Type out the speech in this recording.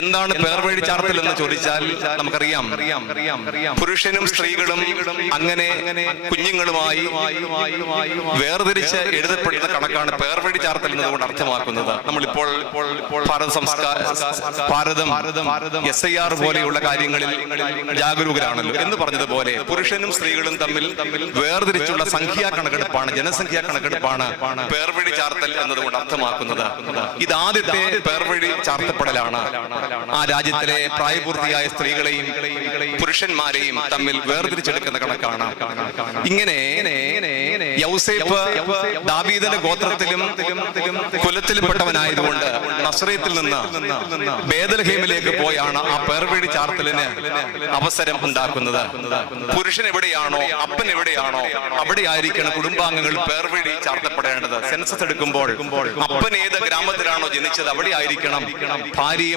എന്താണ് പേർവഴി ചാർത്തൽ എന്ന് ചോദിച്ചാൽ നമുക്കറിയാം, പുരുഷനും സ്ത്രീകളും അങ്ങനെ കുഞ്ഞുങ്ങളുമായി വേർതിരിച്ച് എഴുതപ്പെടുന്ന കണക്കാണ് പേർവഴി ചാർത്തൽ എന്നതുകൊണ്ട് അർത്ഥമാക്കുന്നത്. നമ്മളിപ്പോൾ ഭാരതം SIR പോലെയുള്ള കാര്യങ്ങളിൽ ജാഗരൂകരാണല്ലോ എന്ന് പറഞ്ഞതുപോലെ പുരുഷനും സ്ത്രീകളും തമ്മിൽ വേർതിരിച്ചുള്ള സംഖ്യാ കണക്കെടുപ്പാണ്, ജനസംഖ്യാ കണക്കെടുപ്പാണ് പേർവഴി ചാർത്തൽ എന്നതുകൊണ്ട് അർത്ഥമാക്കുന്നത്. ഇതാദ്യത്തെ പേർവഴി ചാർത്തപ്പെടലാണ്. ആ രാജ്യത്തിലെ പ്രായപൂർത്തിയായ സ്ത്രീകളെയും പുരുഷന്മാരെയും തമ്മിൽ വേർതിരിച്ചെടുക്കുന്ന കണക്കാണ്. ഇങ്ങനെ യൗസേപ്പ് ദാവീദിന്റെ ഗോത്രത്തിലും കുലത്തിലും പെട്ടവനായതുകൊണ്ട് നസ്രയത്തിൽ നിന്ന് ബേദൽഹേമിലേക്ക് പോയാണ് ആ പേർവഴി ചാർത്തലിന് അവസരം ഉണ്ടാക്കുന്നത്. പുരുഷൻ എവിടെയാണോ, അപ്പൻ എവിടെയാണോ, അവിടെ ആയിരിക്കണം കുടുംബാംഗങ്ങൾ പേർവഴി ചാർത്തപ്പെടേണ്ടത്. സെൻസസ് എടുക്കുമ്പോൾ അപ്പൻ ഏത് ഗ്രാമത്തിലാണോ ജനിച്ചത് അവിടെ ആയിരിക്കണം ഭാര്യയും